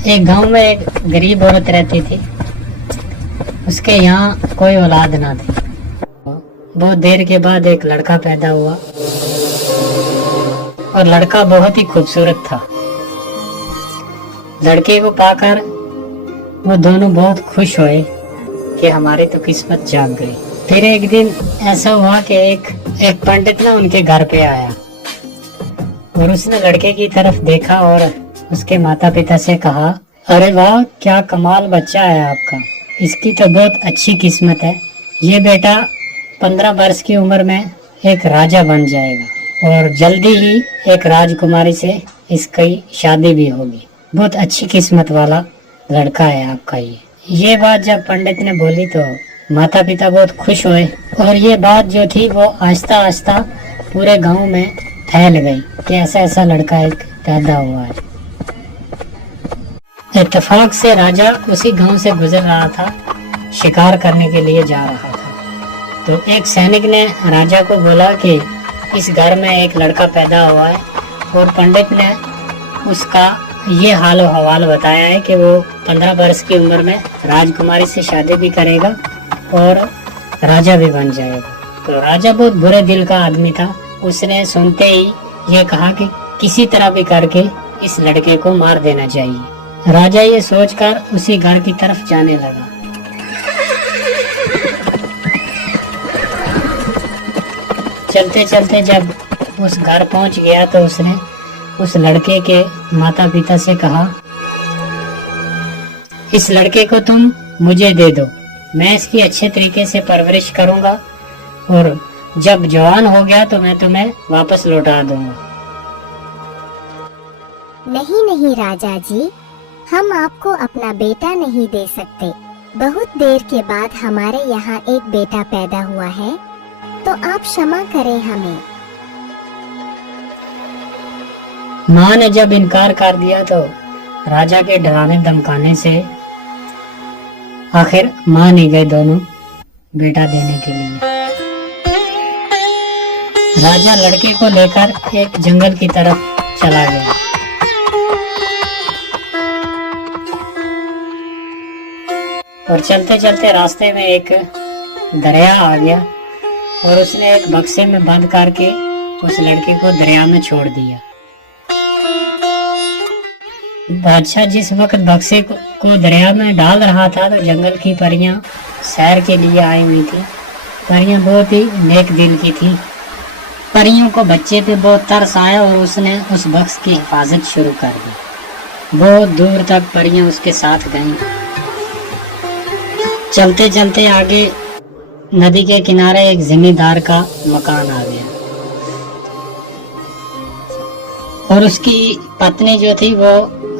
एक गांव में एक गरीब औरत रहती थी। उसके यहाँ कोई औलाद ना थी। बहुत देर के बाद एक लड़का पैदा हुआ और लड़का बहुत ही खूबसूरत था। लड़के को पाकर वो दोनों बहुत खुश हुए कि हमारी तो किस्मत जाग गई। फिर एक दिन ऐसा हुआ कि एक पंडित ना उनके घर पे आया और उसने लड़के की तरफ देखा और उसके माता पिता से कहा, अरे वाह, क्या कमाल बच्चा है आपका, इसकी तो बहुत अच्छी किस्मत है। ये बेटा 15 वर्ष की उम्र में एक राजा बन जाएगा और जल्दी ही एक राजकुमारी से इसकी शादी भी होगी। बहुत अच्छी किस्मत वाला लड़का है आपका ये बात जब पंडित ने बोली तो माता पिता बहुत खुश हुए और ये बात जो थी वो आहिस्ता आहिस्ता पूरे गांव में फैल गई कि ऐसा ऐसा लड़का एक पैदा हुआ है। इत्तेफाक से राजा उसी गांव से गुजर रहा था, शिकार करने के लिए जा रहा था। तो एक सैनिक ने राजा को बोला कि इस घर में एक लड़का पैदा हुआ है और पंडित ने उसका ये हाल हवाल बताया है कि वो 15 वर्ष की उम्र में राजकुमारी से शादी भी करेगा और राजा भी बन जाएगा। तो राजा बहुत बुरे दिल का आदमी था। उसने सुनते ही ये कहा कि किसी तरह भी करके इस लड़के को मार देना चाहिए। राजा ये सोचकर उसी घर की तरफ जाने लगा। चलते चलते जब उस घर पहुंच गया तो उसने उस लड़के के माता पिता से कहा, इस लड़के को तुम मुझे दे दो, मैं इसकी अच्छे तरीके से परवरिश करूंगा और जब जवान हो गया तो मैं तुम्हें वापस लौटा दूंगा। नहीं नहीं राजा जी, हम आपको अपना बेटा नहीं दे सकते। बहुत देर के बाद हमारे यहाँ एक बेटा पैदा हुआ है, तो आप क्षमा करें हमें। माँ ने जब इनकार कर दिया तो राजा के डराने धमकाने से आखिर मान ही गए दोनों बेटा देने के लिए। राजा लड़के को लेकर एक जंगल की तरफ चला गया। और चलते चलते रास्ते में एक दरिया आ गया और उसने एक बक्से में बंद करके उस लड़के को दरिया में छोड़ दिया। बादशाह जिस वक्त बक्से को दरिया में डाल रहा था तो जंगल की परियां सैर के लिए आई हुई थी। परियां बहुत ही नेक दिल की थी। परियों को बच्चे पे बहुत तरस आया और उसने उस बक्स की हिफाजत शुरू कर दी। बहुत दूर तक परियां उसके साथ गईं। चलते चलते आगे नदी के किनारे एक जमींदार का मकान आ गया और उसकी पत्नी जो थी वो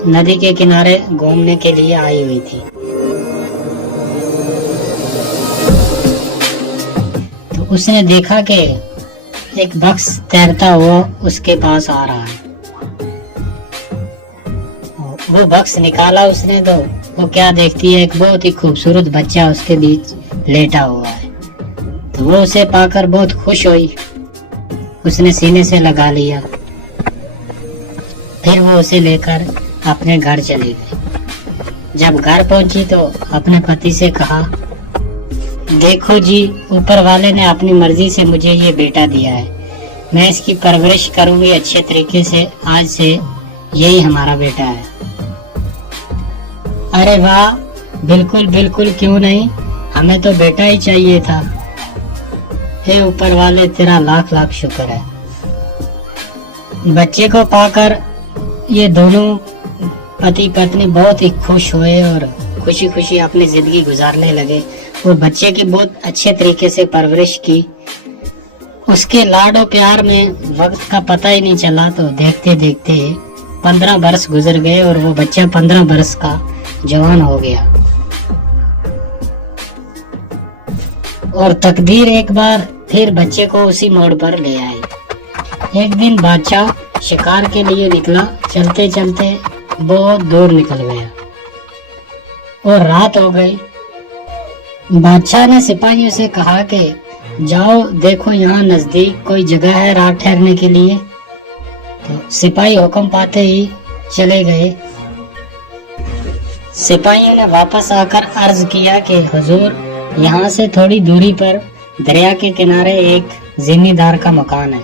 नदी के किनारे घूमने के लिए आई हुई थी। तो उसने देखा कि एक बक्स तैरता हुआ उसके पास आ रहा है। वो बक्स निकाला उसने तो वो क्या देखती है, एक बहुत ही खूबसूरत बच्चा उसके बीच लेटा हुआ है। तो वो उसे पाकर बहुत खुश हुई, उसने सीने से लगा लिया। फिर वो उसे लेकर अपने घर चली गई। जब घर पहुंची तो अपने पति से कहा, देखो जी, ऊपर वाले ने अपनी मर्जी से मुझे ये बेटा दिया है, मैं इसकी परवरिश करूंगी अच्छे तरीके से, आज से यही हमारा बेटा है। अरे वाह, बिल्कुल बिल्कुल, क्यों नहीं, हमें तो बेटा ही चाहिए था। हे ऊपर वाले, तेरा लाख लाख शुक्र है। बच्चे को पाकर ये दोनों पति पत्नी बहुत ही खुश हुए और खुशी खुशी अपनी जिंदगी गुजारने लगे। वो बच्चे की बहुत अच्छे तरीके से परवरिश की। उसके लाडो प्यार में वक्त का पता ही नहीं चला। तो देखते देखते 15 वर्ष गुजर गए और वो बच्चा 15 वर्ष का जवान हो गया। और तकदीर एक बार फिर बच्चे को उसी मोड़ पर ले आई। एक दिन बादशाह शिकार के लिए निकला। चलते चलते बहुत दूर निकल गया और रात हो गई। बादशाह ने सिपाहियों से कहा कि जाओ देखो, यहाँ नजदीक कोई जगह है रात ठहरने के लिए। तो सिपाही हुक्म पाते ही चले गए। सिपाहियों ने वापस आकर अर्ज किया कि हुजूर, यहाँ से थोड़ी दूरी पर दरिया के किनारे एक जिम्मेदार का मकान है।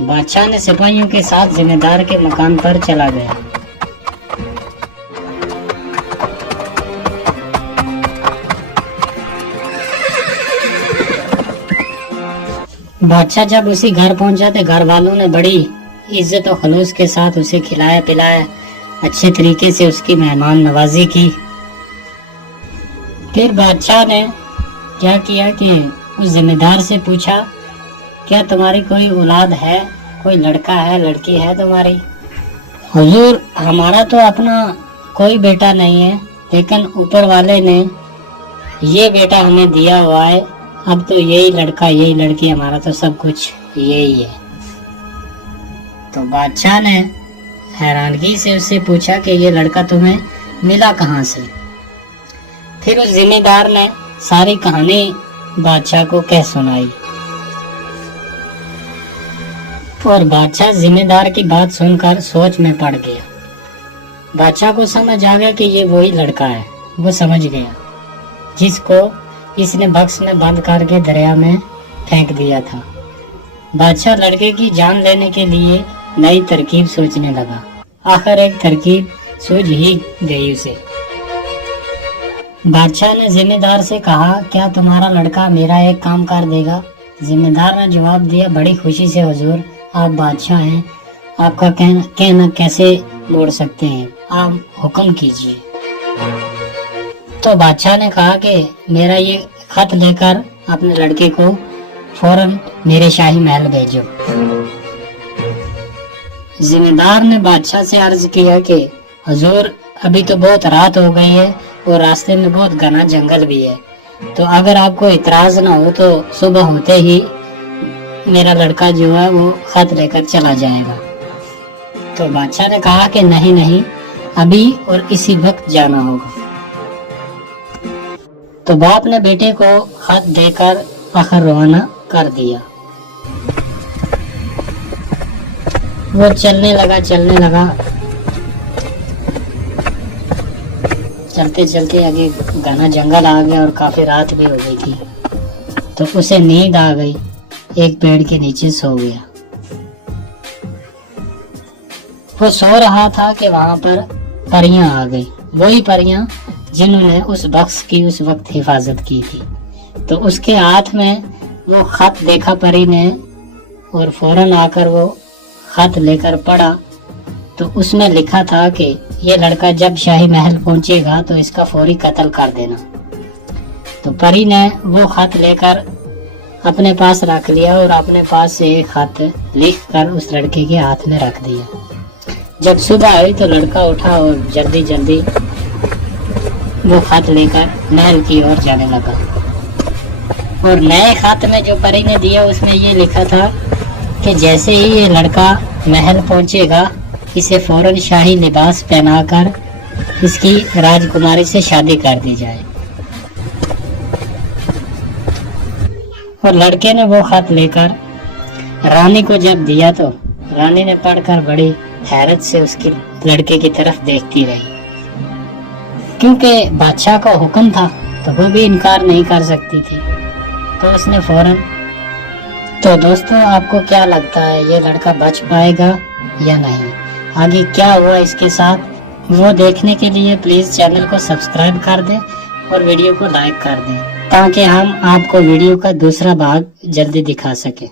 बादशाह ने सिपाहियों के साथ जिम्मेदार के मकान पर चला गया। बादशाह जब उसी घर पहुंचा तो घर वालों ने बड़ी इज्जत और खलूस के साथ उसे खिलाया पिलाया, अच्छे तरीके से उसकी मेहमान नवाजी की। फिर बादशाह ने क्या किया कि उस जिम्मेदार से पूछा, क्या तुम्हारी कोई औलाद है, कोई लड़का है, लड़की है तुम्हारी? हुजूर, हमारा तो अपना कोई बेटा नहीं है, लेकिन ऊपर वाले ने ये बेटा हमें दिया हुआ है। अब तो यही लड़का यही लड़की, हमारा तो सब कुछ यही है। तो बादशाह ने हैरानगी से उससे पूछा कि ये लड़का तुम्हें मिला कहाँ से? फिर उस जिम्मेदार ने सारी कहानी बादशाह को कह सुनाई और बादशाह जिम्मेदार की बात सुनकर सोच में पड़ गया। बादशाह को समझ आ गया कि ये वही लड़का है। वो समझ गया जिसको इसने बक्स में बंद करके दरिया में फेंक दिया था। बादशाह लड़के की जान लेने के लिए नई तरकीब सोचने लगा। आखिर एक तरकीब सूझ ही गई उसे। बादशाह ने जिम्मेदार से कहा, क्या तुम्हारा लड़का मेरा एक काम कर देगा? जिम्मेदार ने जवाब दिया, बड़ी खुशी से हुजूर, आप बादशाह हैं, आपका कहना कैसे मोड़ सकते हैं, आप हुक्म कीजिए। तो बादशाह ने कहा कि मेरा ये खत लेकर अपने लड़के को फौरन मेरे शाही महल भेजो। जिम्मेदार ने बादशाह से अर्ज किया कि हुजूर, अभी तो बहुत रात हो गई है और रास्ते में बहुत घना जंगल भी है, तो अगर आपको इतराज ना हो तो सुबह होते ही मेरा लड़का जो है वो खत लेकर चला जाएगा। तो बादशाह ने कहा कि नहीं, अभी और इसी वक्त जाना होगा। तो बाप ने बेटे को खत देकर आखिर रवाना कर दिया। वो चलने लगा। चलते चलते आगे घना जंगल आ गया और काफी रात भी हो गई थी। तो उसे नींद आ गई, एक पेड़ के नीचे सो गया। वो सो रहा था कि वहां पर परियां आ गई, वही परियां जिन्होंने उस बक्स की उस वक्त हिफाजत की थी। तो उसके हाथ में वो खत देखा परी ने और फौरन आकर वो खत लेकर पढ़ा। तो उसमें लिखा था कि ये लड़का जब शाही महल पहुंचेगा तो इसका फौरी कत्ल कर देना। तो परी ने वो खत लेकर अपने पास रख लिया और अपने पास से एक खत लिखकर उस लड़के के हाथ में रख दिया। जब सुबह आई तो लड़का उठा और जल्दी जल्दी वो खत लेकर महल की ओर जाने लगा। और नए खत में जो परी ने दिया उसमें ये लिखा था कि जैसे ही ये लड़का महल पहुंचेगा इसे फौरन शाही लिबास पहनाकर इसकी राजकुमारी से शादी कर दी जाए। और लड़के ने वो खत लेकर रानी को जब दिया तो रानी ने पढ़कर बड़ी हैरत से उसकी लड़के की तरफ देखती रही, क्योंकि बादशाह का हुक्म था तो वो भी इनकार नहीं कर सकती थी। तो उसने फौरन। तो दोस्तों, आपको क्या लगता है ये लड़का बच पाएगा या नहीं? आगे क्या हुआ इसके साथ, वो देखने के लिए प्लीज चैनल को सब्सक्राइब कर दें और वीडियो को लाइक कर दें ताकि हम आपको वीडियो का दूसरा भाग जल्दी दिखा सकें।